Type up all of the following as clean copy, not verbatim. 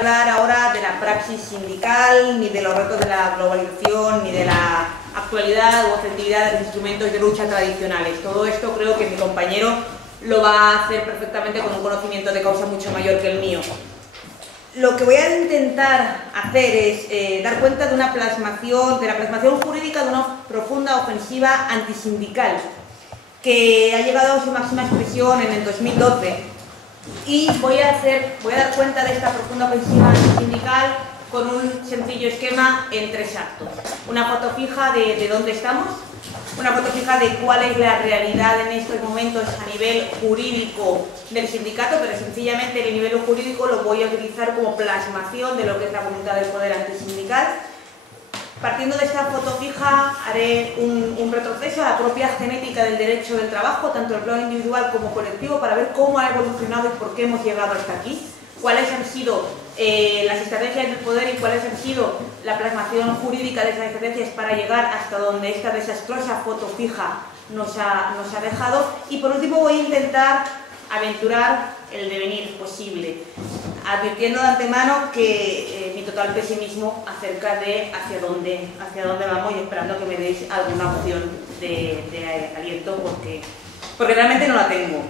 hablar ahora de la praxis sindical, ni de los retos de la globalización, ni de la actualidad u objetividad de los instrumentos de lucha tradicionales. Todo esto creo que mi compañero lo va a hacer perfectamente con un conocimiento de causa mucho mayor que el mío. Lo que voy a intentar hacer es dar cuenta de la plasmación jurídica de una profunda ofensiva antisindical que ha llegado a su máxima expresión en el 2012. Y voy a dar cuenta de esta profunda ofensiva antisindical con un sencillo esquema en 3 actos. Una foto fija de dónde estamos, una foto fija de cuál es la realidad en estos momentos a nivel jurídico del sindicato, pero sencillamente el nivel jurídico lo voy a utilizar como plasmación de lo que es la voluntad del poder antisindical. Partiendo de esta foto fija, haré un retroceso a la propia genética del derecho del trabajo, tanto en el plano individual como colectivo, para ver cómo ha evolucionado y por qué hemos llegado hasta aquí, cuáles han sido las estrategias del poder y cuáles han sido la plasmación jurídica de esas estrategias para llegar hasta donde esta desastrosa foto fija nos ha dejado. Y por último voy a intentar aventurar el devenir posible, advirtiendo de antemano que mi total pesimismo acerca de hacia dónde vamos, y esperando que me deis alguna opción de aliento, porque realmente no la tengo.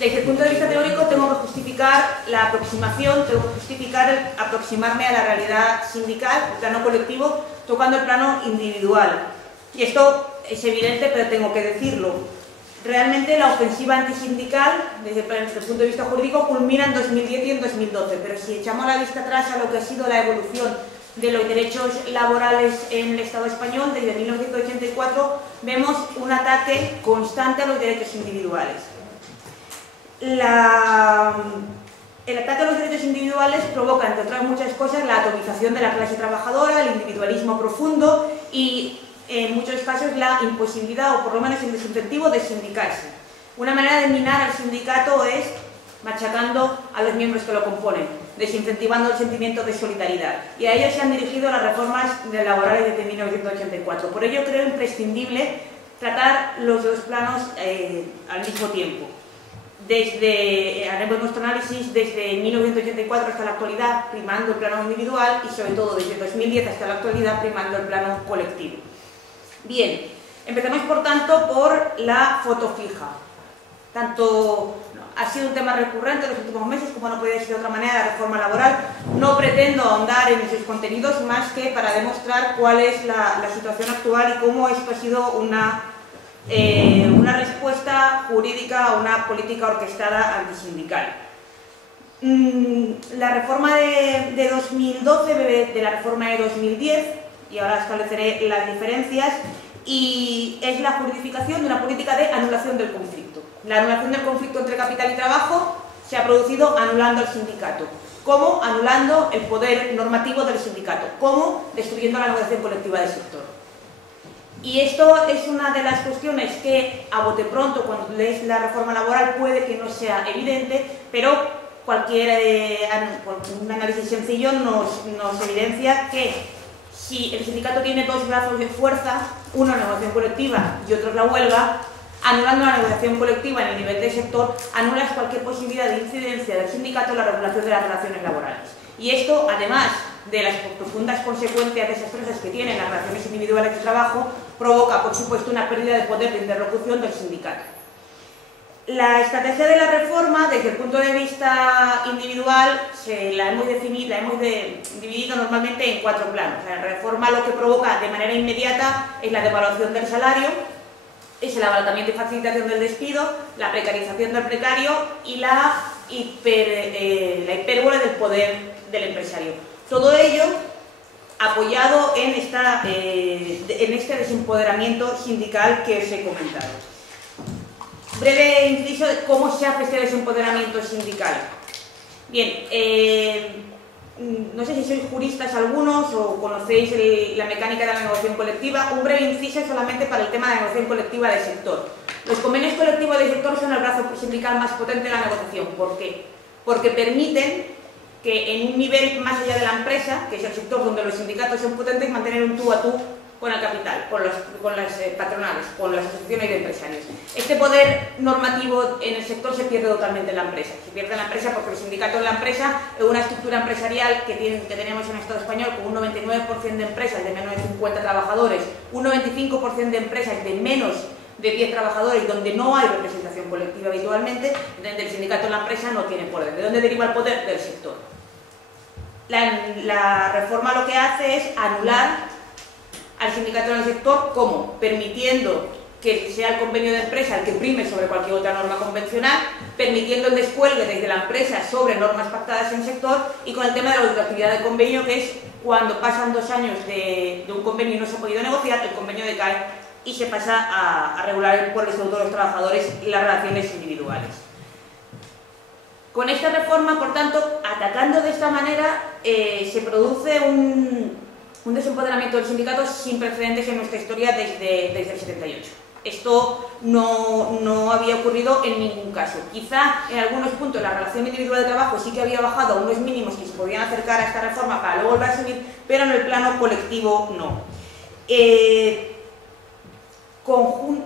Desde el punto de vista teórico tengo que justificar la aproximación, tengo que justificar el aproximarme a la realidad sindical, el plano colectivo, tocando el plano individual. Y esto es evidente, pero tengo que decirlo. Realmente la ofensiva antisindical, desde el punto de vista jurídico, culmina en 2010 y en 2012, pero si echamos la vista atrás a lo que ha sido la evolución de los derechos laborales en el Estado español, desde 1984 vemos un ataque constante a los derechos individuales. El ataque a los derechos individuales provoca, entre otras muchas cosas, la atomización de la clase trabajadora, el individualismo profundo y, en muchos casos, la imposibilidad o por lo menos el desincentivo de sindicarse. Una manera de minar al sindicato es machacando a los miembros que lo componen, desincentivando el sentimiento de solidaridad. Y a ellos se han dirigido las reformas laborales desde 1984. Por ello creo imprescindible tratar los dos planos al mismo tiempo. Haremos nuestro análisis desde 1984 hasta la actualidad, primando el plano individual, y sobre todo desde 2010 hasta la actualidad, primando el plano colectivo. Bien, empezamos por tanto por la foto fija. Ha sido un tema recurrente en los últimos meses, como no podía ser de otra manera, la reforma laboral. No pretendo ahondar en sus contenidos más que para demostrar cuál es la situación actual y cómo esto ha sido una respuesta jurídica a una política orquestada antisindical. La reforma de 2012 bebe de la reforma de 2010, y ahora estableceré las diferencias, y es la juridificación de una política de anulación del conflicto. La anulación del conflicto entre capital y trabajo se ha producido anulando al sindicato. ¿Cómo? Anulando el poder normativo del sindicato. ¿Cómo? Destruyendo la negociación colectiva del sector. Y esto es una de las cuestiones que a bote pronto, cuando lees la reforma laboral, puede que no sea evidente, pero un análisis sencillo nos evidencia que si el sindicato tiene 2 brazos de fuerza, uno la negociación colectiva y otro la huelga, anulando la negociación colectiva en el nivel del sector, anulas cualquier posibilidad de incidencia del sindicato en la regulación de las relaciones laborales. Y esto, además de las profundas consecuencias desastrosas que tienen las relaciones individuales de trabajo, provoca, por supuesto, una pérdida de poder de interlocución del sindicato. La estrategia de la reforma, desde el punto de vista individual, la hemos dividido normalmente en 4 planos. La reforma lo que provoca de manera inmediata es la devaluación del salario, es el abaratamiento y facilitación del despido, la precarización del precario y la hipérbole del poder del empresario. Todo ello apoyado en este desempoderamiento sindical que os he comentado. Breve inciso de cómo se hace este desempoderamiento sindical. Bien, no sé si sois juristas algunos o conocéis la mecánica de la negociación colectiva. Un breve inciso solamente para el tema de la negociación colectiva del sector. Los convenios colectivos del sector son el brazo sindical más potente de la negociación. ¿Por qué? Porque permiten que en un nivel más allá de la empresa, que es el sector donde los sindicatos son potentes, mantener un tú a tú con el capital, con las patronales, con las asociaciones de empresarios. Este poder normativo en el sector se pierde totalmente en la empresa. Se pierde en la empresa porque los sindicatos de la empresa, en una estructura empresarial que tenemos en el Estado español, con un 99% de empresas de menos de 50 trabajadores, un 95% de empresas de menos de 10 trabajadores, donde no hay representación colectiva habitualmente, donde el sindicato de la empresa no tiene poder. ¿De dónde deriva el poder? Del sector. La reforma lo que hace es anular al sindicato del sector, ¿cómo? Permitiendo que sea el convenio de empresa el que prime sobre cualquier otra norma convencional, permitiendo el descuelgue desde la empresa sobre normas pactadas en el sector, y con el tema de la ultraactividad del convenio, que es cuando pasan 2 años de un convenio y no se ha podido negociar, el convenio decae y se pasa a regular por el Estatuto de los Trabajadores las relaciones individuales. Con esta reforma, por tanto, atacando de esta manera, se produce un desempoderamiento del sindicato sin precedentes en nuestra historia desde el 78. Esto no había ocurrido en ningún caso. Quizá en algunos puntos la relación individual de trabajo sí que había bajado a unos mínimos que se podían acercar a esta reforma para luego volver a subir, pero en el plano colectivo no.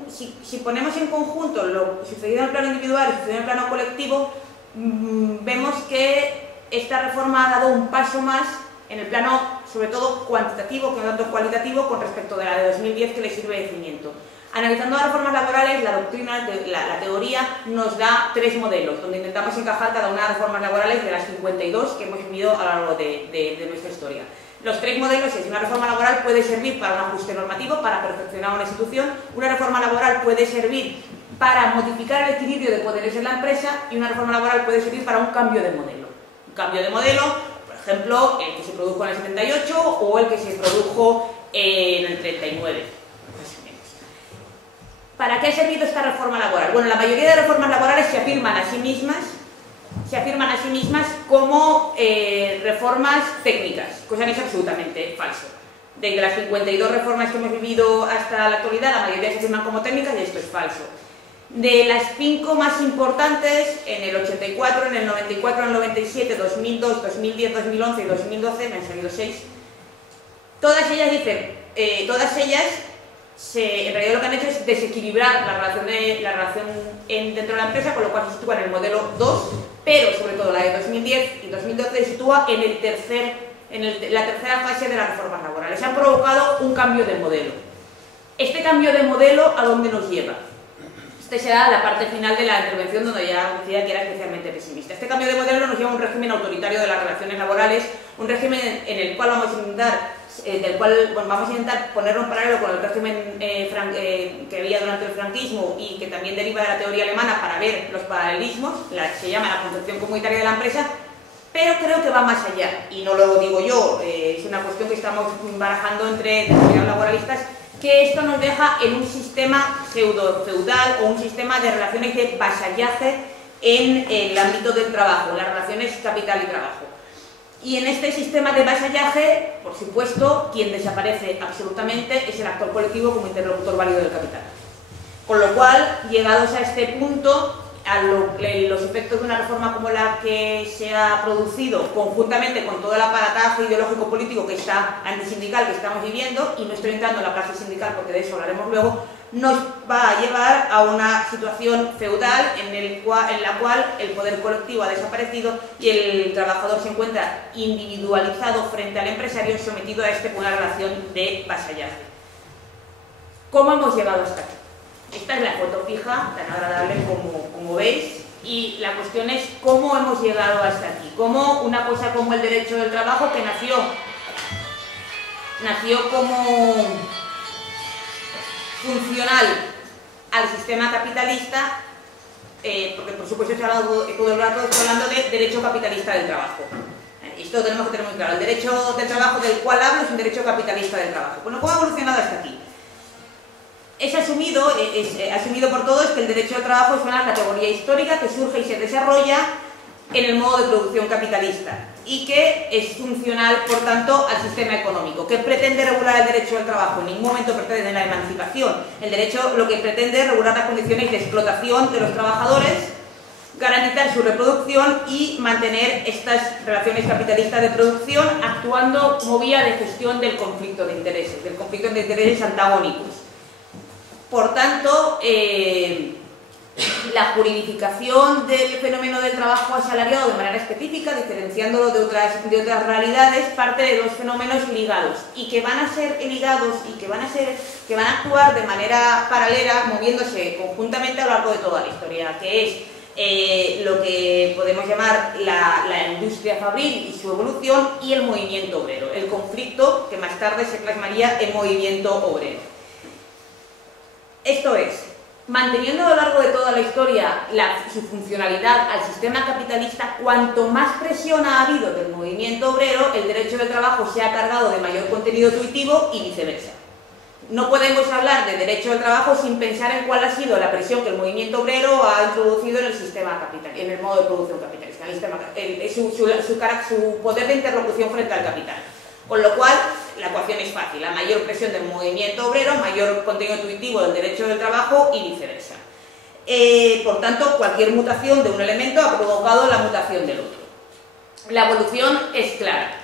Si ponemos en conjunto lo sucedido en el plano individual y lo sucedido en el plano colectivo, vemos que esta reforma ha dado un paso más en el plano, sobre todo cuantitativo, que no tanto cualitativo, con respecto de la de 2010, que le sirve de cimiento. Analizando las reformas laborales, la doctrina, la teoría nos da 3 modelos, donde intentamos encajar cada una de las reformas laborales de las 52 que hemos vivido a lo largo de nuestra historia. Los 3 modelos es: una reforma laboral puede servir para un ajuste normativo, para perfeccionar una institución; una reforma laboral puede servir para modificar el equilibrio de poderes en la empresa; y una reforma laboral puede servir para un cambio de modelo. Un cambio de modelo, por ejemplo, el que se produjo en el 78 o el que se produjo en el 39. ¿Para qué ha servido esta reforma laboral? Bueno, la mayoría de reformas laborales se afirman a sí mismas como reformas técnicas, cosa que es absolutamente falso. Desde las 52 reformas que hemos vivido hasta la actualidad, la mayoría se afirman como técnicas y esto es falso. De las 5 más importantes, en el 84, en el 94, en el 97, 2002, 2010, 2011 y 2012, me han salido 6, todas ellas dicen, en realidad lo que han hecho es desequilibrar la relación dentro de la empresa, con lo cual se sitúa en el modelo 2, pero sobre todo la de 2010 y 2012 se sitúa en la tercera fase de las reformas laborales. Se han provocado un cambio de modelo. Este cambio de modelo, ¿a dónde nos lleva? Esta será la parte final de la intervención, donde ya decía que era especialmente pesimista. Este cambio de modelo nos lleva a un régimen autoritario de las relaciones laborales, un régimen en el cual vamos a intentar ponerlo en paralelo con el régimen que había durante el franquismo y que también deriva de la teoría alemana para ver los paralelismos, se llama la concepción comunitaria de la empresa, pero creo que va más allá, y no lo digo yo, es una cuestión que estamos barajando entre determinados laboralistas, que esto nos deja en un sistema pseudo-feudal o un sistema de relaciones de vasallaje en el ámbito del trabajo, en las relaciones capital y trabajo. Y en este sistema de vasallaje, por supuesto, quien desaparece absolutamente es el actor colectivo como interlocutor válido del capital. Con lo cual, llegados a este punto, los efectos de una reforma como la que se ha producido, conjuntamente con todo el aparataje ideológico político que está antisindical que estamos viviendo, y no estoy entrando en la clase sindical porque de eso hablaremos luego, nos va a llevar a una situación feudal en la cual el poder colectivo ha desaparecido y el trabajador se encuentra individualizado frente al empresario, sometido a una relación de vasallaje. ¿Cómo hemos llegado hasta aquí? Esta es la foto fija, tan agradable como veis, y la cuestión es cómo hemos llegado hasta aquí. Cómo una cosa como el derecho del trabajo, que nació como funcional al sistema capitalista, porque por supuesto todo el rato estoy hablando de derecho capitalista del trabajo. Esto tenemos que tener muy claro. El derecho del trabajo del cual hablo es un derecho capitalista del trabajo. Bueno, ¿cómo ha evolucionado hasta aquí? Es asumido por todos que el derecho al trabajo es una categoría histórica que surge y se desarrolla en el modo de producción capitalista y que es funcional, por tanto, al sistema económico, que pretende regular el derecho al trabajo. En ningún momento pretende la emancipación. El derecho lo que pretende es regular las condiciones de explotación de los trabajadores, garantizar su reproducción y mantener estas relaciones capitalistas de producción actuando como vía de gestión del conflicto de intereses antagónicos. Por tanto, la juridificación del fenómeno del trabajo asalariado de manera específica, diferenciándolo de otras realidades, parte de dos fenómenos ligados y que van a ser ligados y que van a actuar de manera paralela, moviéndose conjuntamente a lo largo de toda la historia, que es lo que podemos llamar la industria fabril y su evolución y el movimiento obrero, el conflicto que más tarde se plasmaría en movimiento obrero. Esto es, manteniendo a lo largo de toda la historia su funcionalidad al sistema capitalista, cuanto más presión ha habido del movimiento obrero, el derecho del trabajo se ha cargado de mayor contenido tuitivo y viceversa. No podemos hablar de derecho del trabajo sin pensar en cuál ha sido la presión que el movimiento obrero ha introducido en el sistema capitalista, en el modo de producción capitalista, su poder de interlocución frente al capital. Con lo cual, la ecuación es fácil: a mayor presión del movimiento obrero, mayor contenido intuitivo del derecho del trabajo y viceversa. Por tanto, cualquier mutación de un elemento ha provocado la mutación del otro. La evolución es clara.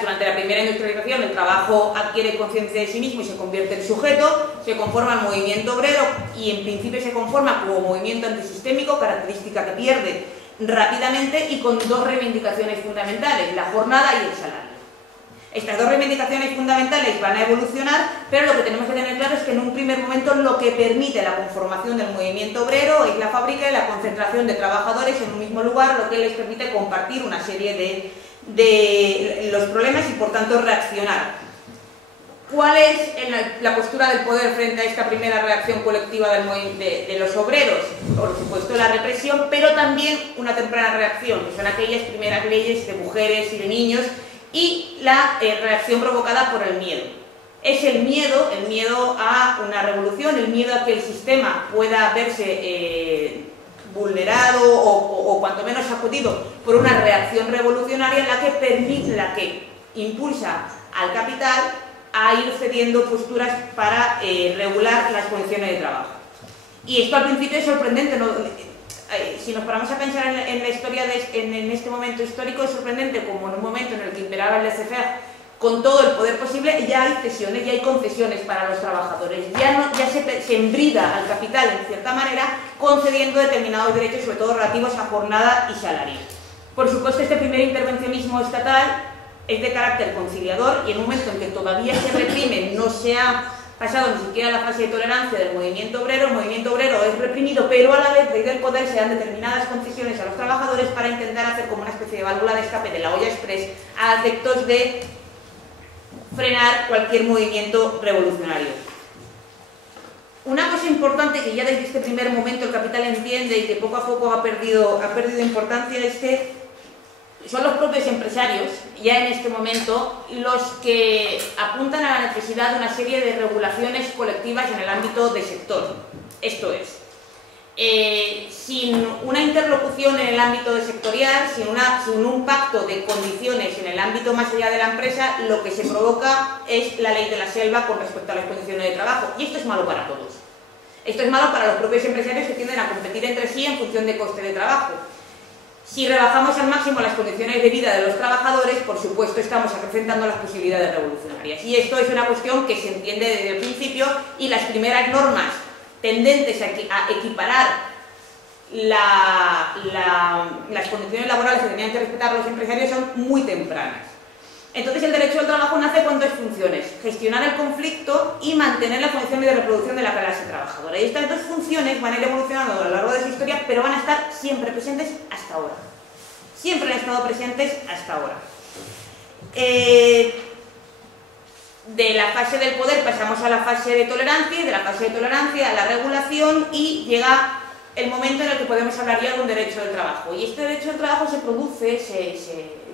Durante la primera industrialización, el trabajo adquiere conciencia de sí mismo y se convierte en sujeto, se conforma el movimiento obrero y en principio se conforma como movimiento antisistémico, característica que pierde rápidamente y con dos reivindicaciones fundamentales: la jornada y el salario. Estas dos reivindicaciones fundamentales van a evolucionar, pero lo que tenemos que tener claro es que en un primer momento lo que permite la conformación del movimiento obrero es la fábrica y la concentración de trabajadores en un mismo lugar, lo que les permite compartir una serie de los problemas y por tanto reaccionar. ¿Cuál es la postura del poder frente a esta primera reacción colectiva de los obreros? Por supuesto la represión, pero también una temprana reacción, que son aquellas primeras leyes de mujeres y de niños, y la reacción provocada por el miedo. Es el miedo a una revolución, el miedo a que el sistema pueda verse vulnerado o cuanto menos sacudido por una reacción revolucionaria la que impulsa al capital a ir cediendo posturas para regular las condiciones de trabajo. Y esto al principio es sorprendente, ¿no? Si nos paramos a pensar en la historia, en este momento histórico, es sorprendente como en un momento en el que imperaba el laissez-faire con todo el poder posible, ya hay cesiones, ya hay concesiones para los trabajadores, ya se embrida al capital en cierta manera, concediendo determinados derechos, sobre todo relativos a jornada y salario. Por supuesto, este primer intervencionismo estatal es de carácter conciliador y en un momento en que todavía se reprime, no se ha pasado ni siquiera la fase de tolerancia del movimiento obrero, el movimiento obrero es reprimido, pero a la vez desde el poder se dan determinadas concesiones a los trabajadores para intentar hacer como una especie de válvula de escape de la olla express a efectos de frenar cualquier movimiento revolucionario. Una cosa importante que ya desde este primer momento el capital entiende y que poco a poco ha perdido importancia es que son los propios empresarios, ya en este momento, los que apuntan a la necesidad de una serie de regulaciones colectivas en el ámbito de sector. Esto es, sin una interlocución en el ámbito de sectorial, sin un pacto de condiciones en el ámbito más allá de la empresa, lo que se provoca es la ley de la selva con respecto a las condiciones de trabajo. Y esto es malo para todos. Esto es malo para los propios empresarios que tienden a competir entre sí en función de coste de trabajo. Si rebajamos al máximo las condiciones de vida de los trabajadores, por supuesto estamos acrecentando las posibilidades revolucionarias. Y esto es una cuestión que se entiende desde el principio y las primeras normas tendentes a equiparar las condiciones laborales que tenían que respetar los empresarios son muy tempranas. Entonces el derecho del trabajo nace con dos funciones: gestionar el conflicto y mantener las condiciones de reproducción de la clase trabajadora. Y estas dos funciones van a ir evolucionando a lo largo de su historia, pero van a estar siempre presentes hasta ahora. Siempre han estado presentes hasta ahora. De la fase del poder pasamos a la fase de tolerancia y de la fase de tolerancia a la regulación y llega el momento en el que podemos hablar ya de un derecho del trabajo. Y este derecho del trabajo se produce,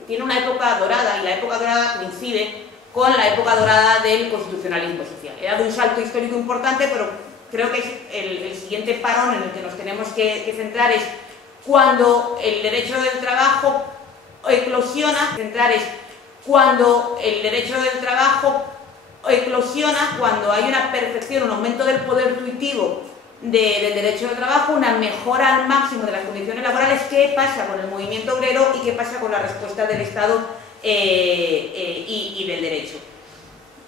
tiene una época dorada y la época dorada coincide con la época dorada del constitucionalismo social. He dado un salto histórico importante, pero creo que es el siguiente parón en el que nos tenemos que centrar es cuando el derecho del trabajo eclosiona, cuando hay una perfección, un aumento del poder tuitivo del derecho del trabajo, una mejora al máximo de las condiciones laborales. ¿Qué pasa con el movimiento obrero y qué pasa con la respuesta del Estado y del derecho?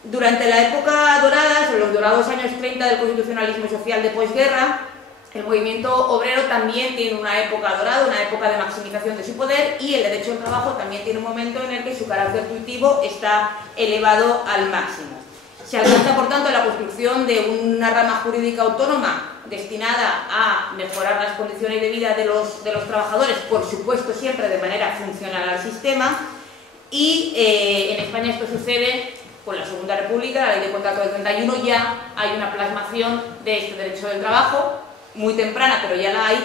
Durante la época dorada, los dorados años 30 del constitucionalismo social de posguerra, el movimiento obrero también tiene una época dorada, una época de maximización de su poder, y el derecho al trabajo también tiene un momento en el que su carácter tuitivo está elevado al máximo. Se alcanza, por tanto, la construcción de una rama jurídica autónoma destinada a mejorar las condiciones de vida de los trabajadores, por supuesto siempre de manera funcional al sistema, y en España esto sucede con la Segunda República, la Ley de Contrato del 31, ya hay una plasmación de este derecho del trabajo, muy temprana, pero ya la hay.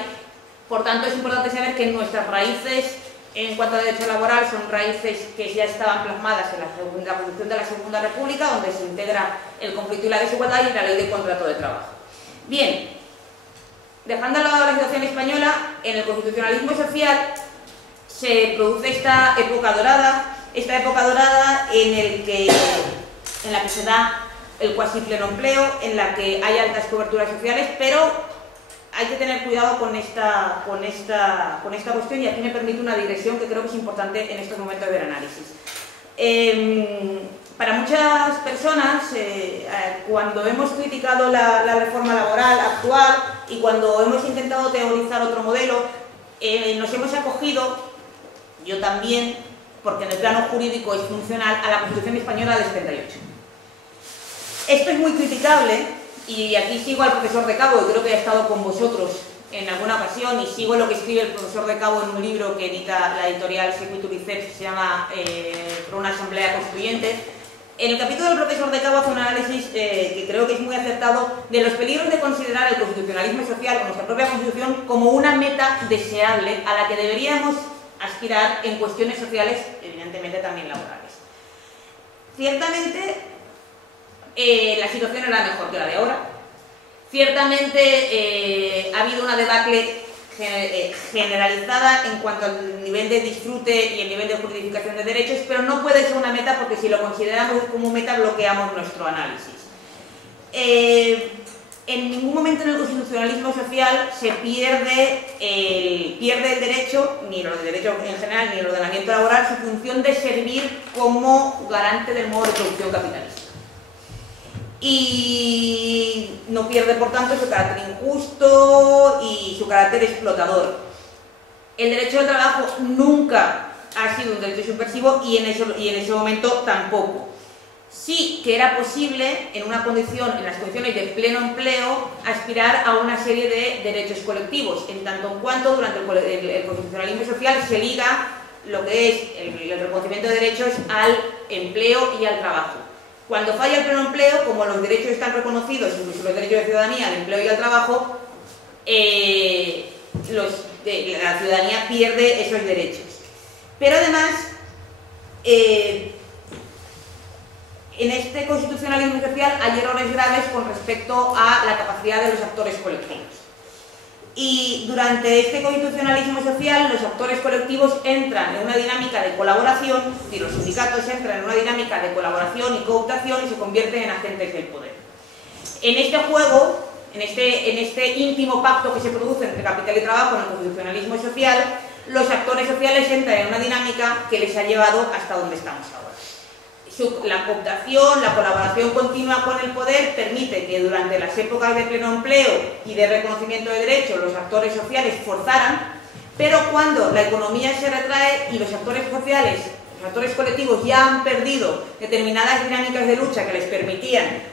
Por tanto, es importante saber que nuestras raíces en cuanto a derecho laboral son raíces que ya estaban plasmadas en la Constitución de la Segunda República, donde se integra el conflicto y la desigualdad, y en la Ley de Contrato de Trabajo. Bien, dejando a lado la situación española, en el constitucionalismo social se produce esta época dorada en la que se da el cuasi pleno empleo, en la que hay altas coberturas sociales, pero hay que tener cuidado con esta cuestión, y aquí me permite una digresión que creo que es importante en estos momentos del análisis. Para muchas personas, cuando hemos criticado la reforma laboral actual y cuando hemos intentado teorizar otro modelo, nos hemos acogido, yo también, porque en el plano jurídico es funcional, a la Constitución española del 78. Esto es muy criticable, y aquí sigo al profesor de Cabo, y creo que ha estado con vosotros en alguna ocasión, y sigo lo que escribe el profesor de Cabo en un libro que edita la editorial Sequitur-Icep, que se llama Por una Asamblea Constituyente. En el capítulo del profesor de Cabo hace un análisis que creo que es muy acertado de los peligros de considerar el constitucionalismo social o nuestra propia Constitución como una meta deseable a la que deberíamos aspirar en cuestiones sociales, evidentemente también laborales. Ciertamente, la situación era mejor que la de ahora. Ciertamente ha habido una debacle generalizada en cuanto al nivel de disfrute y el nivel de juridificación de derechos, pero no puede ser una meta, porque si lo consideramos como meta bloqueamos nuestro análisis. En ningún momento en el constitucionalismo social se pierde el derecho, ni los derechos en general, ni el ordenamiento laboral, su función de servir como garante del modo de producción capitalista. Y no pierde, por tanto, su carácter injusto y su carácter explotador. El derecho al trabajo nunca ha sido un derecho subversivo, y en ese momento tampoco. Sí que era posible, en las condiciones de pleno empleo, aspirar a una serie de derechos colectivos, en tanto en cuanto durante el constitucionalismo social se liga lo que es el reconocimiento de derechos al empleo y al trabajo. Cuando falla el pleno empleo, como los derechos están reconocidos, incluso los derechos de ciudadanía, al empleo y al trabajo, la ciudadanía pierde esos derechos. Pero además, en este constitucionalismo social hay errores graves con respecto a la capacidad de los actores colectivos. Y durante este constitucionalismo social, los actores colectivos entran en una dinámica de colaboración, es decir, los sindicatos entran en una dinámica de colaboración y cooptación y se convierten en agentes del poder. En este juego, en este íntimo pacto que se produce entre capital y trabajo en el constitucionalismo social, los actores sociales entran en una dinámica que les ha llevado hasta donde estamos ahora. La cooptación, la colaboración continua con el poder permite que durante las épocas de pleno empleo y de reconocimiento de derechos los actores sociales forzaran, pero cuando la economía se retrae y los actores sociales, los actores colectivos ya han perdido determinadas dinámicas de lucha que les permitían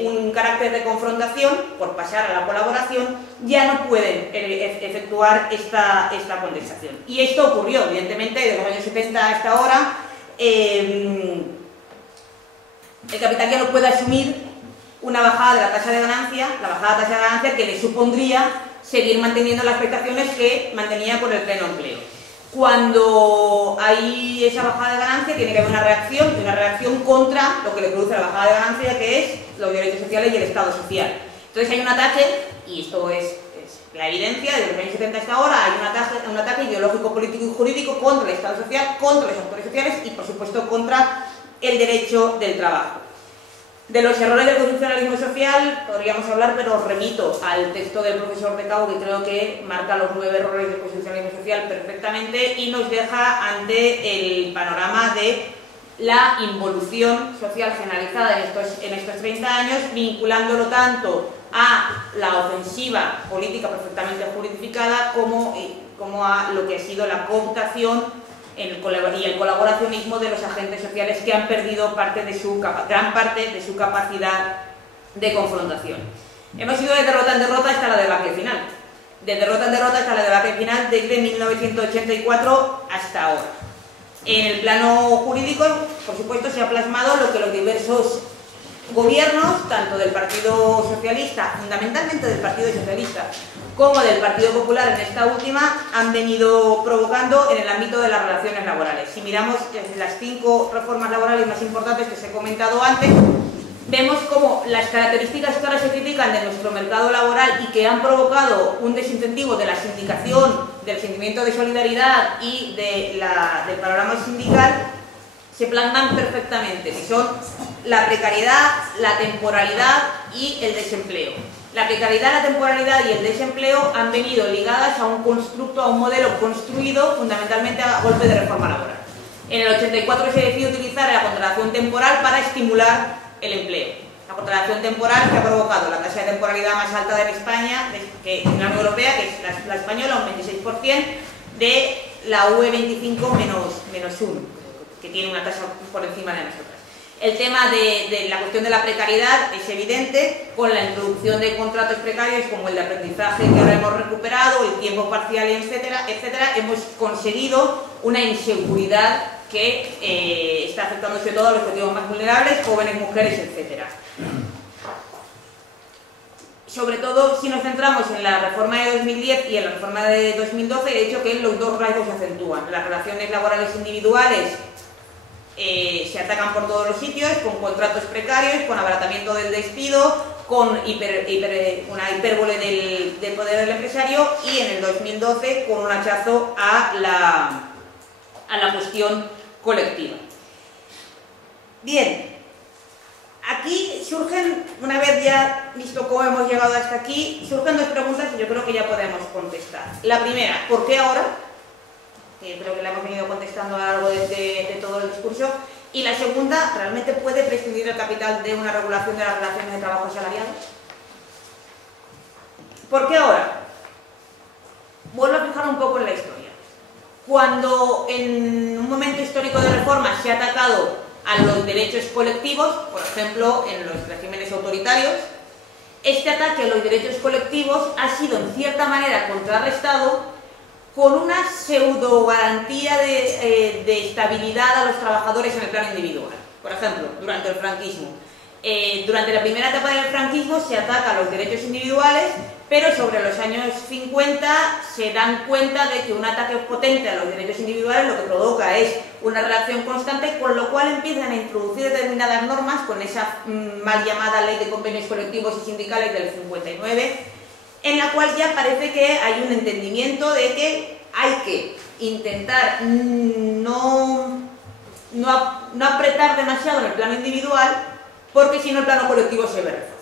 un carácter de confrontación por pasar a la colaboración, ya no pueden efectuar esta condensación. Y esto ocurrió, evidentemente, desde los años 70 hasta ahora. El capital ya no puede asumir una bajada de la tasa de ganancia, que le supondría seguir manteniendo las prestaciones que mantenía por el pleno empleo. Cuando hay esa bajada de ganancia, tiene que haber una reacción contra lo que le produce la bajada de ganancia, que es los derechos sociales y el Estado social. Entonces hay un ataque, y esto es la evidencia, desde los años 70 hasta ahora, hay un ataque ideológico, político y jurídico contra el Estado social, contra los actores sociales y, por supuesto, contra el derecho del trabajo. De los errores del constitucionalismo social podríamos hablar, pero os remito al texto del profesor de Cabo, que creo que marca los 9 errores del constitucionalismo social perfectamente y nos deja ante el panorama de la involución social generalizada en estos 30 años, vinculándolo tanto a la ofensiva política perfectamente justificada como a lo que ha sido la cooptación y el colaboracionismo de los agentes sociales, que han perdido gran parte de su capacidad de confrontación. Hemos ido de derrota en derrota hasta la debacle final. De derrota en derrota hasta la debacle final desde 1984 hasta ahora. En el plano jurídico, por supuesto, se ha plasmado lo que los diversos gobiernos, tanto del Partido Socialista, fundamentalmente del Partido Socialista, como del Partido Popular en esta última, han venido provocando en el ámbito de las relaciones laborales. Si miramos las 5 reformas laborales más importantes que os he comentado antes, vemos cómo las características que ahora se critican de nuestro mercado laboral y que han provocado un desincentivo de la sindicación, del sentimiento de solidaridad y del panorama sindical, se plasman perfectamente, que son la precariedad, la temporalidad y el desempleo. La precariedad, la temporalidad y el desempleo han venido ligadas a un constructo, a un modelo construido fundamentalmente a golpe de reforma laboral. En el 84 se decidió utilizar la contratación temporal para estimular el empleo. La contratación temporal que ha provocado la tasa de temporalidad más alta de España, en la Unión Europea, que es la española, un 26%, de la UE25 menos 1, que tiene una tasa por encima de nosotras. El tema de la cuestión de la precariedad es evidente, con la introducción de contratos precarios como el de aprendizaje que ahora hemos recuperado, el tiempo parcial, etcétera, hemos conseguido una inseguridad que está afectando sobre todo a los colectivos más vulnerables, jóvenes, mujeres, etcétera. Sobre todo si nos centramos en la reforma de 2010 y en la reforma de 2012, he dicho que los dos rasgos se acentúan. Las relaciones laborales individuales se atacan por todos los sitios, con contratos precarios, con abaratamiento del despido, con una hipérbole del poder del empresario, y en el 2012 con un hachazo a la cuestión colectiva. Bien, aquí surgen, una vez ya visto cómo hemos llegado hasta aquí, surgen 2 preguntas que yo creo que ya podemos contestar. La primera, ¿por qué ahora? Que creo que la hemos venido contestando a lo largo de todo el discurso. Y la segunda, ¿realmente puede prescindir el capital de una regulación de las relaciones de trabajo asalariadas? ¿Por qué ahora? Vuelvo a fijar un poco en la historia. Cuando en un momento histórico de reforma se ha atacado a los derechos colectivos, por ejemplo en los regímenes autoritarios, este ataque a los derechos colectivos ha sido en cierta manera contrarrestado con una pseudo garantía de estabilidad a los trabajadores en el plano individual. Por ejemplo, durante el franquismo. Durante la primera etapa del franquismo se ataca a los derechos individuales, pero sobre los años 50 se dan cuenta de que un ataque potente a los derechos individuales lo que provoca es una reacción constante, con lo cual empiezan a introducir determinadas normas con esa mal llamada Ley de Convenios Colectivos y Sindicales del 59, en la cual ya parece que hay un entendimiento de que hay que intentar no apretar demasiado en el plano individual, porque si no el plano colectivo se ve reforzado.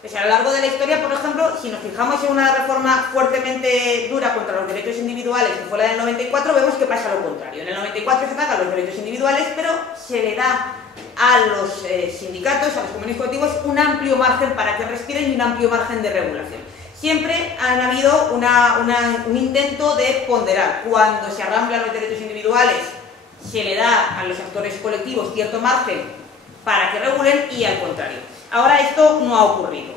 Pues a lo largo de la historia, por ejemplo, si nos fijamos en una reforma fuertemente dura contra los derechos individuales, que fue la del 94, vemos que pasa lo contrario. En el 94 se atacan los derechos individuales, pero se le da a los sindicatos, a los convenios colectivos, un amplio margen para que respiren y un amplio margen de regulación. Siempre han habido un intento de ponderar. Cuando se arramblan los derechos individuales, se le da a los actores colectivos cierto margen para que regulen, y al contrario. Ahora esto no ha ocurrido.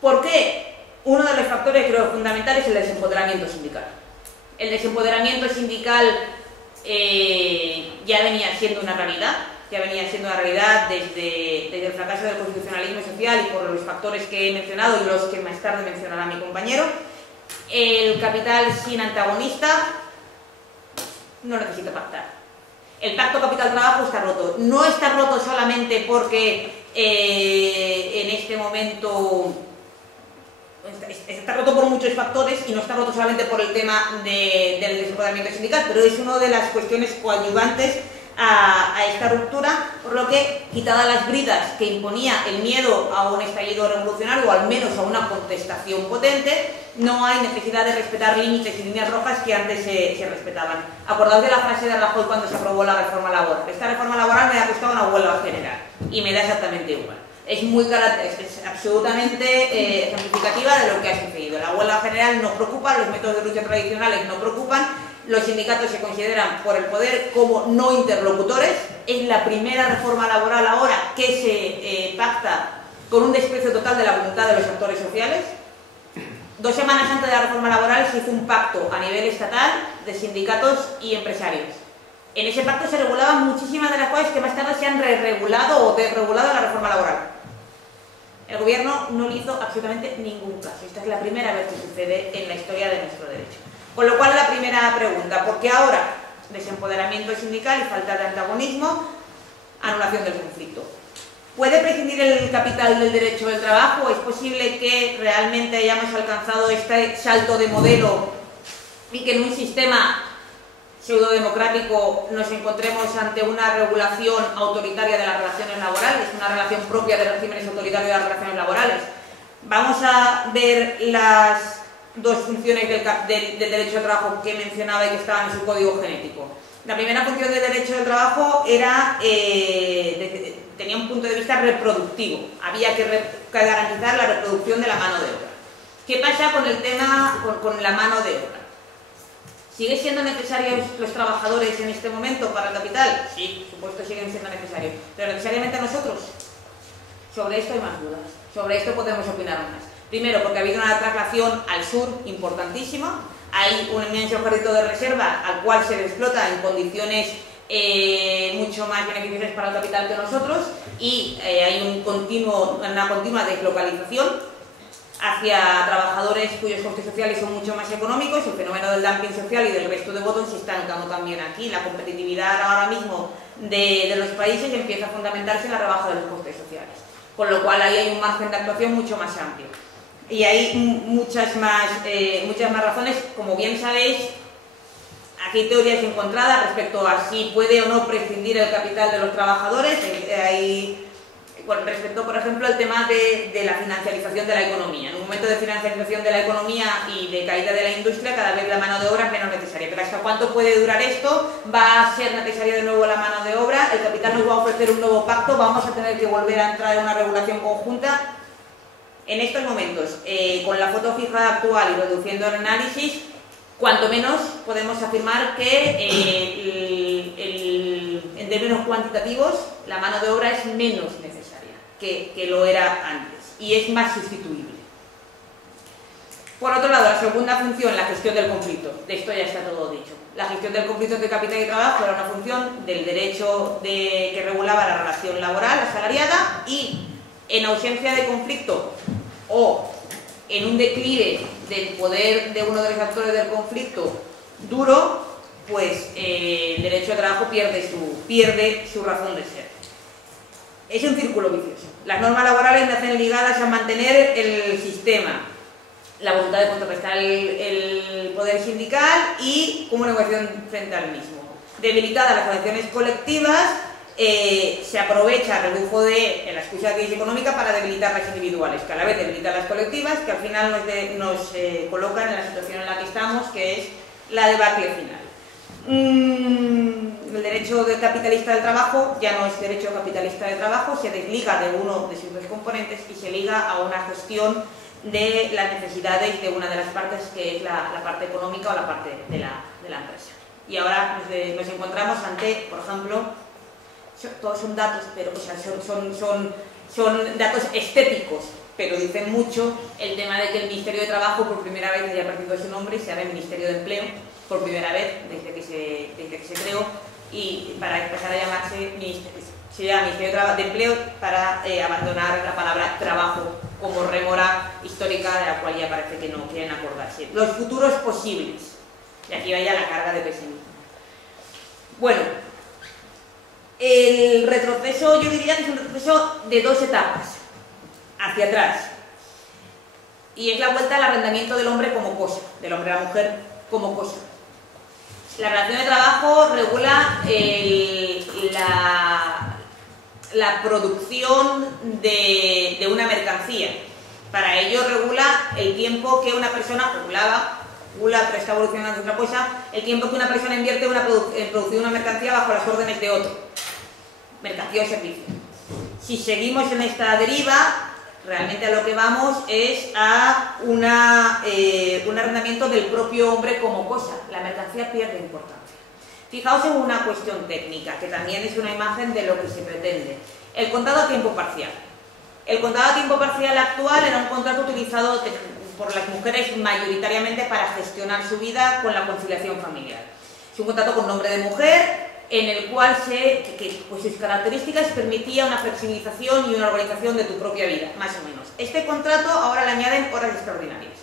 ¿Por qué? Uno de los factores, creo, fundamentales es el desempoderamiento sindical. El desempoderamiento sindical ya venía siendo una realidad. Desde el fracaso del constitucionalismo social y por los factores que he mencionado y los que más tarde mencionará mi compañero. El capital sin antagonista no necesita pactar. El pacto capital-trabajo está roto. No está roto solamente porque en este momento está roto por muchos factores, y no está roto solamente por el tema del desempoderamiento sindical, pero es una de las cuestiones coadyuvantes a esta ruptura, por lo que, quitadas las bridas que imponía el miedo a un estallido revolucionario o al menos a una contestación potente, no hay necesidad de respetar límites y líneas rojas que antes se respetaban. Acordaos de la frase de Rajoy cuando se aprobó la reforma laboral: esta reforma laboral me ha costado una huelga general, y me da exactamente igual. Es absolutamente ejemplificativa de lo que ha sucedido. La huelga general no preocupa, los métodos de lucha tradicionales no preocupan, los sindicatos se consideran por el poder como no interlocutores. Es la primera reforma laboral ahora que se pacta con un desprecio total de la voluntad de los actores sociales. 2 semanas antes de la reforma laboral se hizo un pacto a nivel estatal de sindicatos y empresarios. En ese pacto se regulaban muchísimas de las cosas que más tarde se han regulado o desregulado en la reforma laboral. El gobierno no le hizo absolutamente ningún caso. Esta es la primera vez que sucede en la historia de nuestro derecho. Con lo cual, la primera pregunta: ¿por qué ahora desempoderamiento sindical y falta de antagonismo? Anulación del conflicto. ¿Puede prescindir el capital del derecho del trabajo? ¿Es posible que realmente hayamos alcanzado este salto de modelo y que en un sistema pseudodemocrático nos encontremos ante una regulación autoritaria de las relaciones laborales, una relación propia de los regímenes autoritarios de las relaciones laborales? Vamos a ver las 2 funciones del derecho al trabajo que mencionaba y que estaban en su código genético. La primera función del derecho del trabajo era, tenía un punto de vista reproductivo. Había que garantizar la reproducción de la mano de obra. ¿Qué pasa con el tema, con la mano de obra? ¿Siguen siendo necesarios los trabajadores en este momento para el capital? Sí, por supuesto siguen siendo necesarios. ¿Pero necesariamente nosotros? Sobre esto hay más dudas. Sobre esto podemos opinar más. Primero, porque ha habido una traslación al sur importantísima. Hay un inmenso ejército de reserva al cual se le explota en condiciones mucho más beneficiosas para el capital que nosotros, y hay una continua deslocalización hacia trabajadores cuyos costes sociales son mucho más económicos. El fenómeno del dumping social y del resto de votos se está notando también aquí. La competitividad ahora mismo de los países empieza a fundamentarse en la rebaja de los costes sociales, con lo cual ahí hay un margen de actuación mucho más amplio. Y hay muchas más razones. Como bien sabéis, aquí hay teorías encontradas respecto a si puede o no prescindir el capital de los trabajadores. Respecto, por ejemplo, al tema de la financiarización de la economía. En un momento de financiarización de la economía y de caída de la industria, cada vez la mano de obra es menos necesaria. Pero ¿hasta cuánto puede durar esto? ¿Va a ser necesaria de nuevo la mano de obra? ¿El capital nos va a ofrecer un nuevo pacto? ¿Vamos a tener que volver a entrar en una regulación conjunta? En estos momentos, con la foto fija actual y reduciendo el análisis, cuanto menos podemos afirmar que en términos cuantitativos la mano de obra es menos necesaria que lo era antes y es más sustituible. Por otro lado, la segunda función, la gestión del conflicto. De esto ya está todo dicho. La gestión del conflicto entre capital y trabajo era una función del derecho que regulaba la relación laboral asalariada, y en ausencia de conflicto o en un declive del poder de uno de los actores del conflicto duro, pues el derecho al trabajo pierde su razón de ser. Es un círculo vicioso. Las normas laborales nacen ligadas a mantener el sistema, la voluntad de contrarrestar el poder sindical y como negociación frente al mismo. Debilitadas las relaciones colectivas, se aprovecha el rebufo de la excusa de crisis económica para debilitar las individuales, que a la vez debilitan las colectivas, que al final nos colocan en la situación en la que estamos, que es la debacle final. El derecho capitalista del trabajo ya no es derecho capitalista del trabajo, se desliga de uno de sus 2 componentes y se liga a una gestión de las necesidades de una de las partes, que es la parte económica o la parte de la empresa. Y ahora nos encontramos ante, por ejemplo, todos son datos, pero o sea, son datos estéticos, pero dicen mucho el tema de que el Ministerio de Trabajo por primera vez haya perdido su nombre y se llame Ministerio de Empleo por primera vez desde que se creó, y para empezar a llamarse Ministerio de Empleo para abandonar la palabra trabajo como rémora histórica de la cual ya parece que no quieren acordarse. Los futuros posibles, y aquí vaya la carga de pesimismo. Bueno, el retroceso, yo diría que es un retroceso de 2 etapas hacia atrás, y es la vuelta al arrendamiento del hombre como cosa, del hombre a la mujer como cosa. La relación de trabajo regula el la producción de una mercancía. Para ello regula el tiempo que una persona, regula, pero está evolucionando otra cosa, el tiempo que una persona invierte en producir una mercancía bajo las órdenes de otro, mercancía o servicio. Si seguimos en esta deriva, realmente a lo que vamos es a un arrendamiento del propio hombre como cosa. La mercancía pierde importancia. Fijaos en una cuestión técnica, que también es una imagen de lo que se pretende. El contrato a tiempo parcial. El contrato a tiempo parcial actual era un contrato utilizado por las mujeres mayoritariamente para gestionar su vida con la conciliación familiar. Es un contrato con nombre de mujer, en el cual pues sus características permitía una flexibilización y una organización de tu propia vida, más o menos. Este contrato ahora le añaden horas extraordinarias,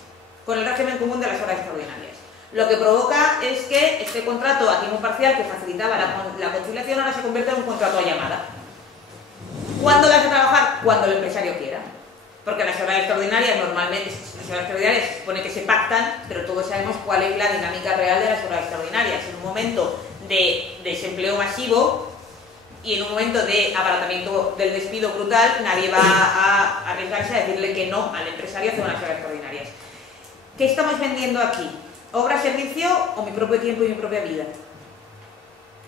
con el régimen común de las horas extraordinarias. Lo que provoca es que este contrato a tiempo parcial, que facilitaba la conciliación, ahora se convierte en un contrato a llamada. ¿Cuándo vas a trabajar? Cuando el empresario quiera. Porque las horas extraordinarias normalmente, se supone que se pactan, pero todos sabemos cuál es la dinámica real de las horas extraordinarias. En un momento de desempleo masivo y en un momento de abaratamiento del despido brutal, nadie va a arriesgarse a decirle que no al empresario hacer unas horas extraordinarias. ¿Qué estamos vendiendo aquí? ¿Obra, servicio o mi propio tiempo y mi propia vida?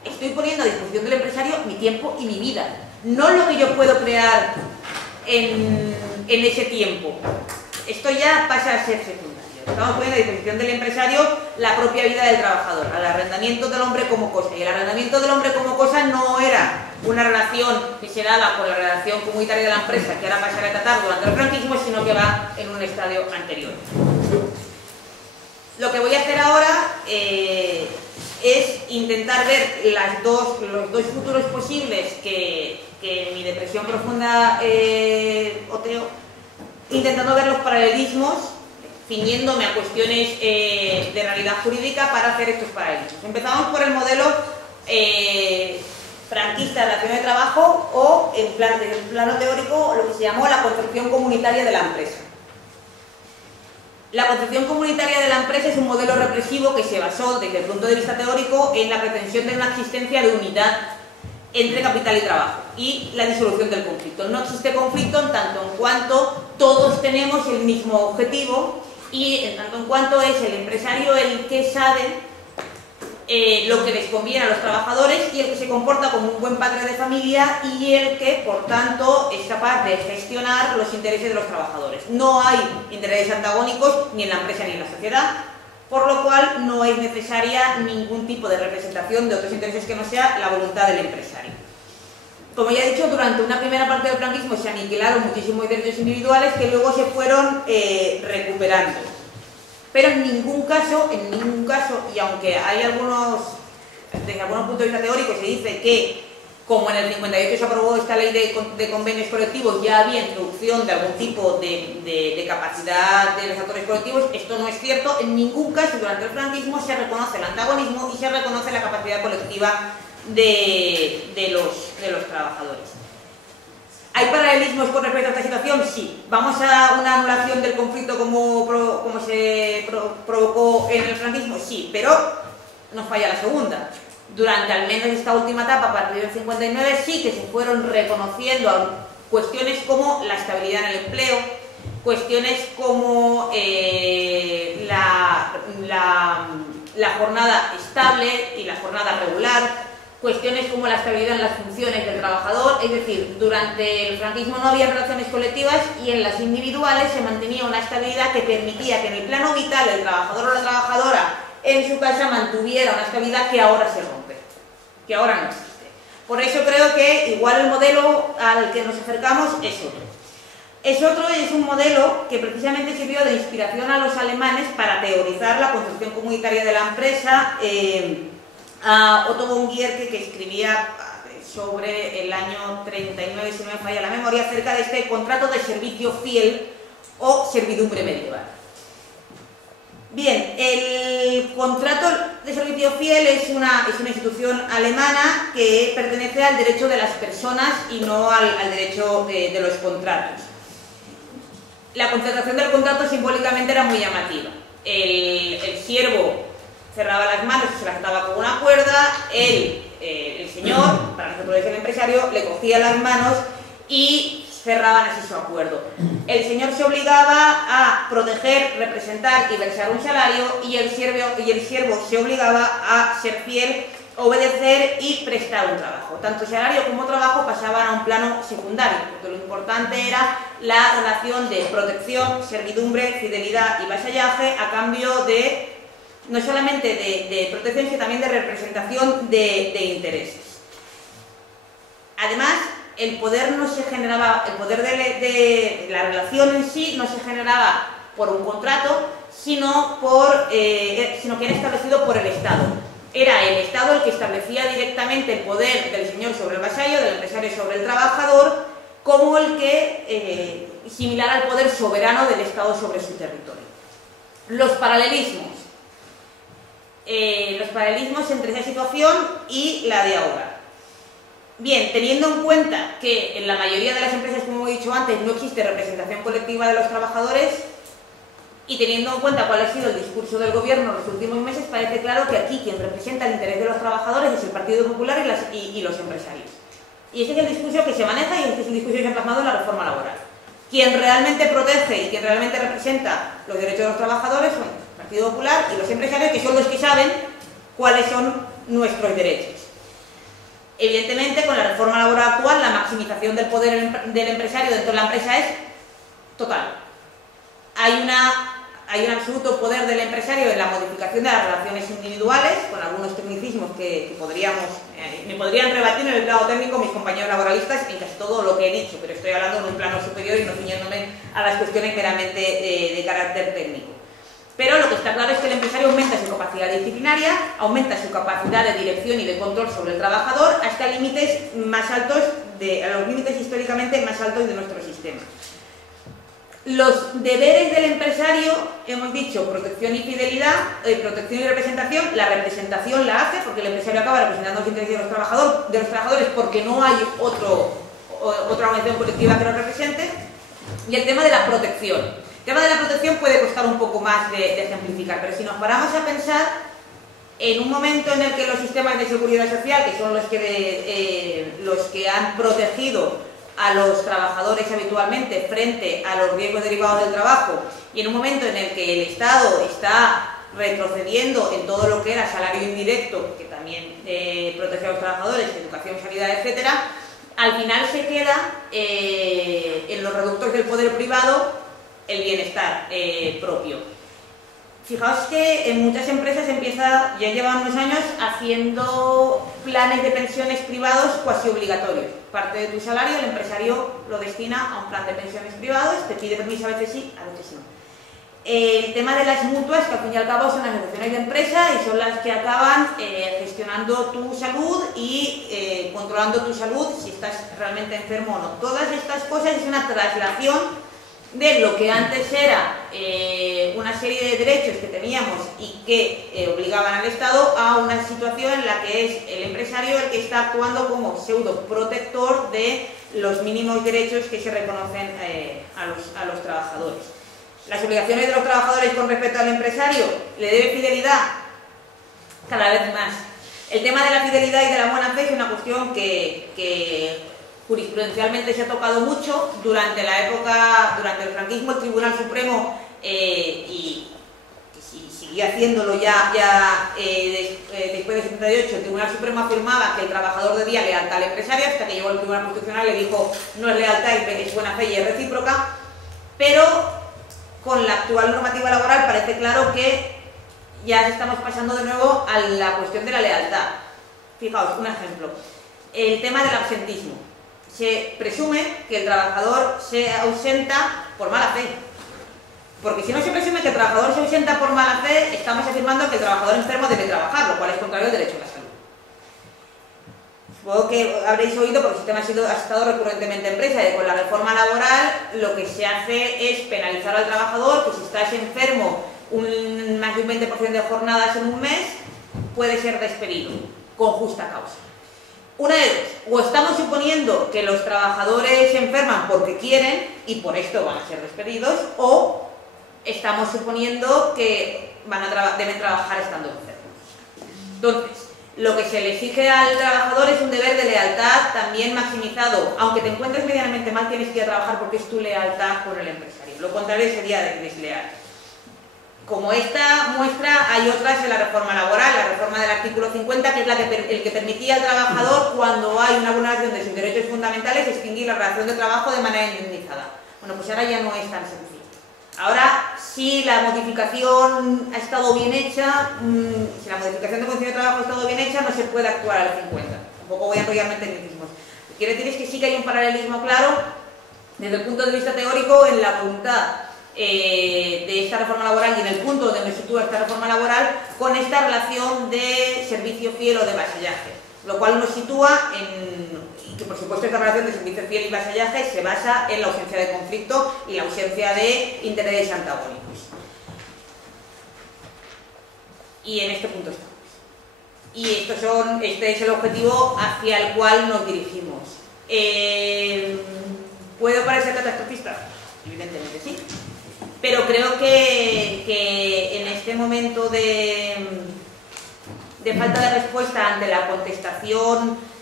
Estoy poniendo a disposición del empresario mi tiempo y mi vida, no lo que yo puedo crear en ese tiempo. Esto ya pasa a ser secundario. Estamos poniendo a disposición del empresario la propia vida del trabajador, al arrendamiento del hombre como cosa. Y el arrendamiento del hombre como cosa no era una relación que se daba con la relación comunitaria de la empresa, que ahora pasa a tratar durante el franquismo, sino que va en un estadio anterior. Lo que voy a hacer ahora es intentar ver los dos futuros posibles que en mi depresión profunda oteo, intentando ver los paralelismos, ciñéndome a cuestiones de realidad jurídica para hacer estos paralelismos. Empezamos por el modelo franquista de relación de trabajo o, en plano teórico, lo que se llamó la concepción comunitaria de la empresa. La concepción comunitaria de la empresa es un modelo represivo que se basó, desde el punto de vista teórico, en la pretensión de una existencia de unidad entre capital y trabajo y la disolución del conflicto. No existe conflicto en tanto en cuanto todos tenemos el mismo objetivo y en tanto en cuanto es el empresario el que sabe lo que les conviene a los trabajadores y el que se comporta como un buen padre de familia y el que, por tanto, es capaz de gestionar los intereses de los trabajadores. No hay intereses antagónicos ni en la empresa ni en la sociedad, por lo cual no es necesaria ningún tipo de representación de otros intereses que no sea la voluntad del empresario. Como ya he dicho, durante una primera parte del franquismo se aniquilaron muchísimos derechos individuales que luego se fueron recuperando. Pero en ningún caso, y aunque hay desde algunos puntos de vista teóricos se dice que, como en el 58 se aprobó esta ley de convenios colectivos, ya había introducción de algún tipo de capacidad de los actores colectivos, esto no es cierto. En ningún caso durante el franquismo se reconoce el antagonismo y se reconoce la capacidad colectiva de los trabajadores. ¿Hay paralelismos con respecto a esta situación? Sí. ¿Vamos a una anulación del conflicto como se provocó en el franquismo? Sí, pero nos falla la segunda. Durante al menos esta última etapa, a partir del 59, sí que se fueron reconociendo cuestiones como la estabilidad en el empleo, cuestiones como la jornada estable y la jornada regular, cuestiones como la estabilidad en las funciones del trabajador. Es decir, durante el franquismo no había relaciones colectivas y en las individuales se mantenía una estabilidad que permitía que en el plano vital el trabajador o la trabajadora en su casa mantuviera una estabilidad que ahora se rompe, que ahora no existe. Por eso creo que igual el modelo al que nos acercamos es otro. Es un modelo que precisamente sirvió de inspiración a los alemanes para teorizar la concepción comunitaria de la empresa. A Otto von Guericke, que escribía sobre el año 39, si no me falla la memoria, acerca de este contrato de servicio fiel o servidumbre medieval. Bien, el contrato de servicio fiel es una institución alemana que pertenece al derecho de las personas y no al derecho de los contratos. La concertación del contrato simbólicamente era muy llamativa. El siervo cerraba las manos y se las ataba con una cuerda, él el señor, para no se protege el empresario, le cogía las manos y cerraban así su acuerdo. El señor se obligaba a proteger, representar y versar un salario, y el siervo se obligaba a ser fiel, obedecer y prestar un trabajo. Tanto salario como trabajo pasaban a un plano secundario, porque lo importante era la relación de protección, servidumbre, fidelidad y vasallaje a cambio de, no solamente de protección, sino también de representación de intereses. Además, el poder no se generaba, el poder de la relación en sí no se generaba por un contrato, sino que era establecido por el Estado. Era el Estado el que establecía directamente el poder del señor sobre el vasallo, del empresario sobre el trabajador, como el que, similar al poder soberano del Estado sobre su territorio. Los paralelismos entre esa situación y la de ahora. Bien, teniendo en cuenta que en la mayoría de las empresas, como he dicho antes, no existe representación colectiva de los trabajadores, y teniendo en cuenta cuál ha sido el discurso del gobierno en los últimos meses, parece claro que aquí quien representa el interés de los trabajadores es el Partido Popular y los empresarios. Y ese es el discurso que se maneja, y este es el discurso que se ha plasmado en la reforma laboral. Quien realmente protege y quien realmente representa los derechos de los trabajadores son el Partido Popular y los empresarios, que son los que saben cuáles son nuestros derechos. Evidentemente, con la reforma laboral actual, la maximización del poder del empresario dentro de la empresa es total. Hay un absoluto poder del empresario en la modificación de las relaciones individuales, con algunos tecnicismos que me podrían rebatir en el plano técnico mis compañeros laboralistas en casi todo lo que he dicho, pero estoy hablando en un plano superior y no ciñéndome a las cuestiones meramente de carácter técnico. Pero lo que está claro es que el empresario aumenta su capacidad disciplinaria, aumenta su capacidad de dirección y de control sobre el trabajador hasta límites más altos, a los límites históricamente más altos de nuestro sistema. Los deberes del empresario, hemos dicho, protección y fidelidad, protección y representación. La representación la hace porque el empresario acaba representando los intereses de los trabajadores porque no hay otra organización colectiva que los represente. Y el tema de la protección. El tema de la protección puede costar un poco más de ejemplificar, pero si nos paramos a pensar, en un momento en el que los sistemas de seguridad social, que son los que han protegido a los trabajadores habitualmente frente a los riesgos derivados del trabajo, y en un momento en el que el Estado está retrocediendo en todo lo que era salario indirecto, que también protege a los trabajadores, educación, sanidad, etcétera, al final se queda en los reductos del poder privado el bienestar propio. Fijaos que en muchas empresas ya llevan unos años haciendo planes de pensiones privados cuasi obligatorios. Parte de tu salario el empresario lo destina a un plan de pensiones privados, te pide permiso a veces sí, a veces no. El tema de las mutuas, que al fin y al cabo son las asociaciones de empresa y son las que acaban gestionando tu salud y controlando tu salud si estás realmente enfermo o no. Todas estas cosas es una traslación de lo que antes era una serie de derechos que teníamos y que obligaban al Estado a una situación en la que es el empresario el que está actuando como pseudo protector de los mínimos derechos que se reconocen a los trabajadores. Las obligaciones de los trabajadores con respecto al empresario, ¿le debe fidelidad? Cada vez más. El tema de la fidelidad y de la buena fe es una cuestión que jurisprudencialmente se ha tocado mucho durante el franquismo. El Tribunal Supremo, y sigue haciéndolo después de 78, el Tribunal Supremo afirmaba que el trabajador debía lealtad al empresario, hasta que llegó el Tribunal Constitucional y le dijo no es lealtad, es buena fe y es recíproca. Pero con la actual normativa laboral parece claro que ya estamos pasando de nuevo a la cuestión de la lealtad. Fijaos, un ejemplo, el tema del absentismo. Se presume que el trabajador se ausenta por mala fe. Porque si no se presume que el trabajador se ausenta por mala fe, estamos afirmando que el trabajador enfermo debe trabajar, lo cual es contrario al derecho a la salud. Supongo que habréis oído, porque el sistema ha estado recurrentemente en prensa, y con la reforma laboral lo que se hace es penalizar al trabajador, que si estás enfermo más de un 20% de jornadas en un mes, puede ser despedido, con justa causa. Una de dos, o estamos suponiendo que los trabajadores se enferman porque quieren y por esto van a ser despedidos, o estamos suponiendo que deben trabajar estando enfermos. Entonces, Lo que se le exige al trabajador es un deber de lealtad también maximizado. Aunque te encuentres medianamente mal, tienes que ir a trabajar porque es tu lealtad con el empresario. Lo contrario sería desleal. Como esta muestra, hay otras en la reforma laboral, la reforma del artículo 50, que es el que permitía al trabajador, cuando hay una vulneración de sus derechos fundamentales, extinguir la relación de trabajo de manera indemnizada. Bueno, pues ahora ya no es tan sencillo. Ahora, si la modificación ha estado bien hecha, si la modificación de condiciones de trabajo ha estado bien hecha, no se puede actuar al 50. Tampoco voy a enrollarme en tecnicismos. Lo que quiere decir es que sí que hay un paralelismo claro, desde el punto de vista teórico, en la voluntad de esta reforma laboral y en el punto donde se sitúa esta reforma laboral con esta relación de servicio fiel o de vasallaje, lo cual nos sitúa en que, por supuesto, esta relación de servicio fiel y vasallaje se basa en la ausencia de conflicto y la ausencia de intereses antagónicos. Y en este punto estamos. Y este es el objetivo hacia el cual nos dirigimos. ¿Puede parecer catastrofista? Evidentemente sí. Pero creo que en este momento de falta de respuesta ante la contestación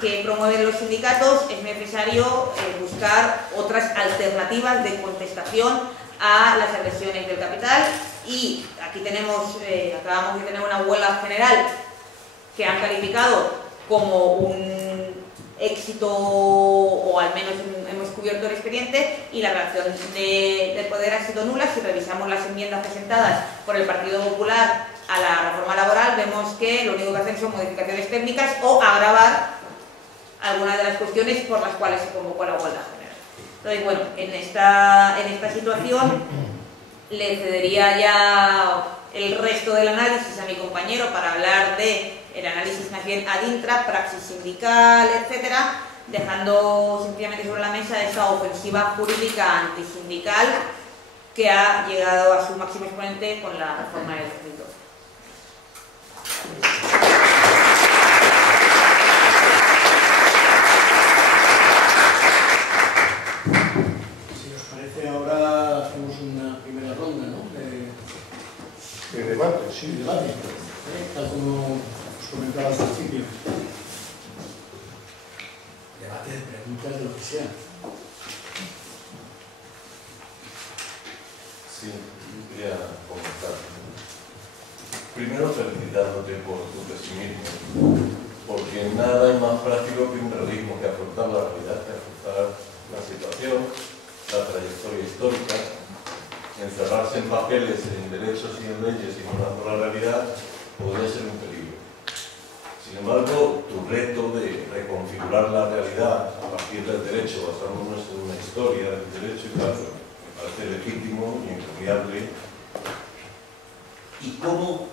que promueven los sindicatos, es necesario buscar otras alternativas de contestación a las agresiones del capital. Y aquí acabamos de tener una huelga general que han calificado como un éxito, o al menos hemos cubierto el expediente, y la relación del poder ha sido nula. Si revisamos las enmiendas presentadas por el Partido Popular a la reforma laboral, vemos que lo único que hacen son modificaciones técnicas o agravar algunas de las cuestiones por las cuales se convocó la huelga general. Entonces, bueno, en esta situación le cedería ya el resto del análisis a mi compañero para hablar de el análisis más bien ad intra, praxis sindical, etcétera, dejando sencillamente sobre la mesa esa ofensiva jurídica antisindical que ha llegado a su máximo exponente con la reforma del 2012. Si os parece, ahora hacemos una primera ronda, ¿no? De debate, sí. De debate, tal como os comentaba al principio. Debate de preguntas de lo que sea. Sí, quería comentar. Primero, felicitándote por tu pesimismo, porque nada es más práctico que un realismo, que afrontar la realidad, que afrontar la situación, la trayectoria histórica. Encerrarse en papeles, en derechos y en leyes, ignorando la realidad, podría ser un peligro. Sin embargo, tu reto de reconfigurar la realidad a partir del derecho, basándonos en una historia del derecho y tal, me parece legítimo y encomiable. ¿Y cómo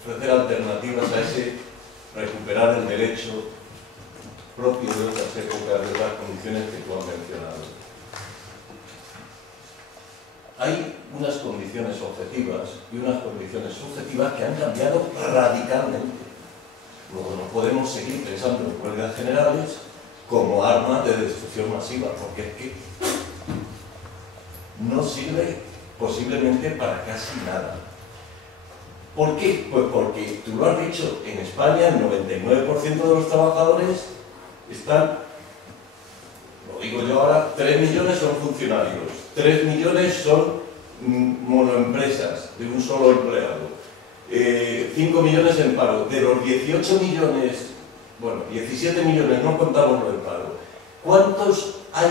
ofrecer alternativas a ese recuperar el derecho propio de otras épocas, de las condiciones que tú has mencionado? Hay unas condiciones objetivas y unas condiciones subjetivas que han cambiado radicalmente. Luego no podemos seguir pensando en huelgas generales como arma de destrucción masiva, porque es que no sirve posiblemente para casi nada. ¿Por qué? Pues porque, tú lo has dicho, en España el 99% de los trabajadores están, lo digo yo ahora, 3 millones son funcionarios, 3 millones son monoempresas de un solo empleado, 5 millones en paro. De los 18 millones, bueno, 17 millones, no contamos lo del paro, ¿cuántos hay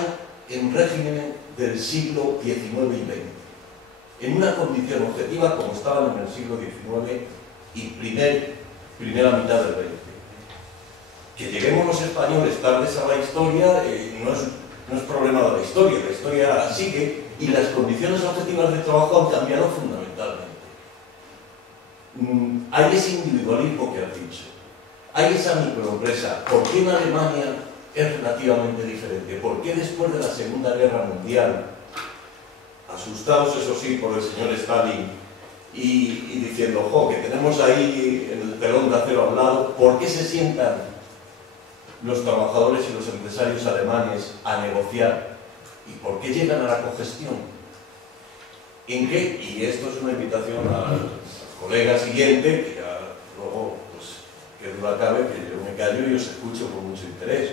en régimen del siglo XIX y XX? En una condición objetiva como estaban en el siglo XIX y primera mitad del XX. Que lleguemos los españoles tardes a la historia no es problema de la historia sigue y las condiciones objetivas de trabajo han cambiado fundamentalmente. Hay ese individualismo que has dicho, hay esa microempresa. ¿Por qué en Alemania es relativamente diferente? ¿Por qué después de la Segunda Guerra Mundial, asustados eso sí por el señor Stalin y diciendo, jo, que tenemos ahí el telón de acero al lado, ¿por qué se sientan los trabajadores y los empresarios alemanes a negociar? ¿Y por qué llegan a la cogestión? ¿En qué? Y esto es una invitación al colega siguiente, que ya que duda cabe que yo me callo y os escucho con mucho interés.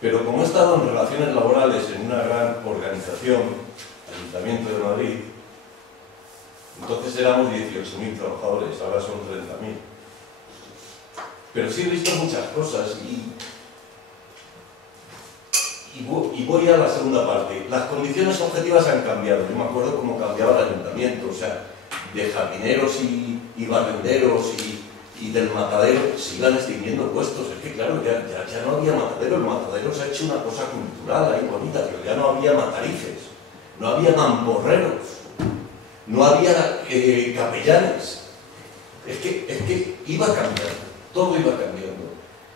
Pero como he estado en relaciones laborales en una gran organización, Ayuntamiento de Madrid, entonces éramos 18.000 trabajadores, ahora son 30.000. Pero sí he visto muchas cosas y voy a la segunda parte. Las condiciones objetivas han cambiado. Yo me acuerdo cómo cambiaba el ayuntamiento, o sea, de jardineros y barrenderos y del matadero se iban extinguiendo puestos. Es que claro, ya no había matadero, el matadero se ha hecho una cosa cultural ahí bonita, pero ya no había matarices, no había mamporreros, no había capellanes. Es que iba cambiando, todo iba cambiando.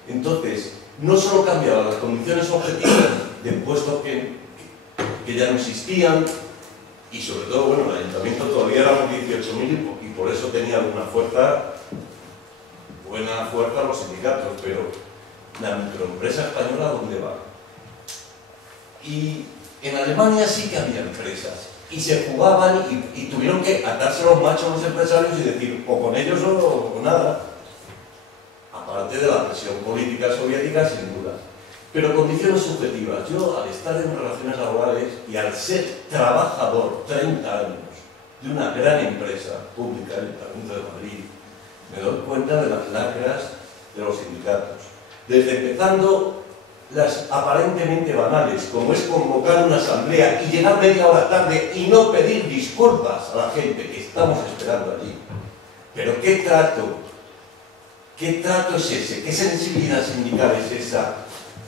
Entonces, no solo cambiaban las condiciones objetivas de puestos que ya no existían, y sobre todo, bueno, el ayuntamiento todavía éramos 18.000 y por eso tenía alguna fuerza, buena fuerza los sindicatos, pero la microempresa española, ¿dónde va? Y en Alemania sí que había empresas, y se jugaban y tuvieron que atarse los machos los empresarios y decir, o con ellos o nada. Aparte de la presión política soviética, sin duda. Pero condiciones subjetivas. Yo, al estar en relaciones laborales y al ser trabajador 30 años de una gran empresa pública, el Ayuntamiento de Madrid, me doy cuenta de las lacras de los sindicatos. Desde empezando las aparentemente banales, como es convocar una asamblea y llegar media hora tarde y no pedir disculpas a la gente que estamos esperando allí. Pero ¿qué trato? ¿Qué trato es ese? ¿Qué sensibilidad sindical es esa?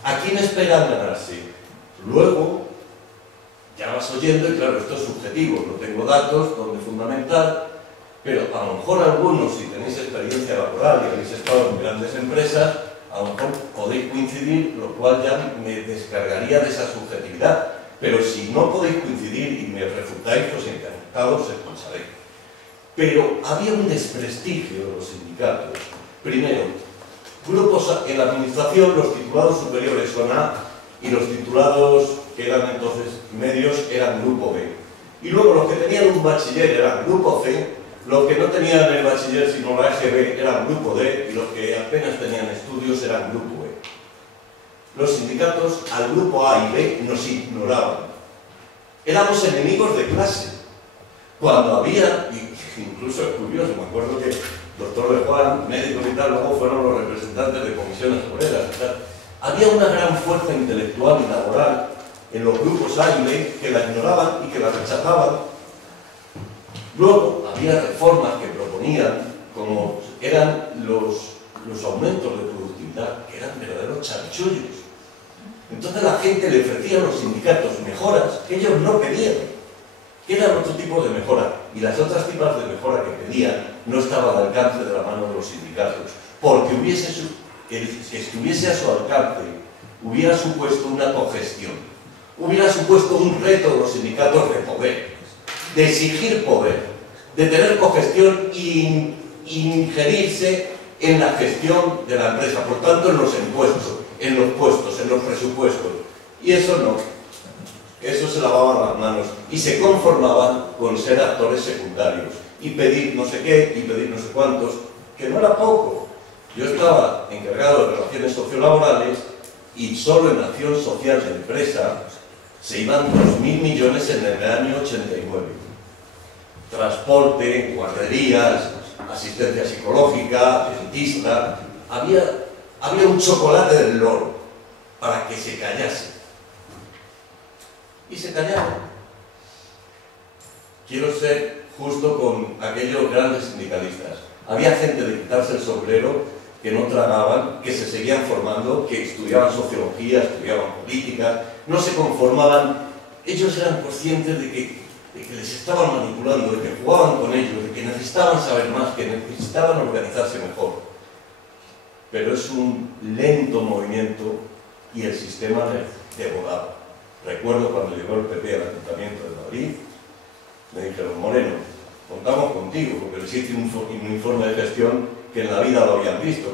¿A quién esperan ganarse? Luego, ya vas oyendo, y claro, esto es subjetivo, no tengo datos donde fundamentar, pero a lo mejor algunos, si tenéis experiencia laboral y habéis estado en grandes empresas, a lo mejor podéis coincidir, lo cual ya me descargaría de esa subjetividad. Pero si no podéis coincidir y me refutáis, pues encantado os escucharé. Pero había un desprestigio de los sindicatos. Primero, grupos en la administración, los titulados superiores son A y los titulados, que eran entonces medios, eran grupo B. Y luego los que tenían un bachiller eran grupo C, los que no tenían el bachiller sino la EGB eran grupo D y los que apenas tenían estudios eran grupo E. Los sindicatos al grupo A y B nos ignoraban. Éramos enemigos de clase. Cuando había, incluso es curioso, me acuerdo que doctor de Juan, médico y tal, luego fueron los representantes de comisiones obreras y tal. Había una gran fuerza intelectual y laboral en los grupos A y B que la ignoraban y que la rechazaban. Luego había reformas que proponían, como eran los aumentos de productividad, que eran verdaderos chanchullos. Entonces la gente le ofrecía a los sindicatos mejoras que ellos no pedían, que eran otro tipo de mejora, y las otras tipos de mejora que pedían no estaban al alcance de la mano de los sindicatos, porque que estuviese a su alcance hubiera supuesto una congestión, hubiera supuesto un reto de los sindicatos de poder, de exigir poder, de tener congestión e ingerirse en la gestión de la empresa, por tanto en los impuestos, en los puestos, en los presupuestos. Y eso no, eso se lavaban las manos y se conformaban con ser actores secundarios y pedir no sé qué y pedir no sé cuántos, que no era poco. Yo estaba encargado de relaciones sociolaborales y solo en acción social de empresa se iban 2.000 millones en el año 89. Transporte, guarderías, asistencia psicológica, dentista. Había un chocolate del loro para que se callase. Y se callaron. Quiero ser justo con aquellos grandes sindicalistas. Había gente de quitarse el sombrero que no tragaban, que se seguían formando, que estudiaban sociología, estudiaban política, no se conformaban. Ellos eran conscientes de que les estaban manipulando, de que jugaban con ellos, de que necesitaban saber más, que necesitaban organizarse mejor. Pero es un lento movimiento y el sistema devora. Recuerdo cuando llegó el PP al Ayuntamiento de Madrid, me dijeron: Moreno, contamos contigo, porque les hice un informe de gestión que en la vida lo habían visto.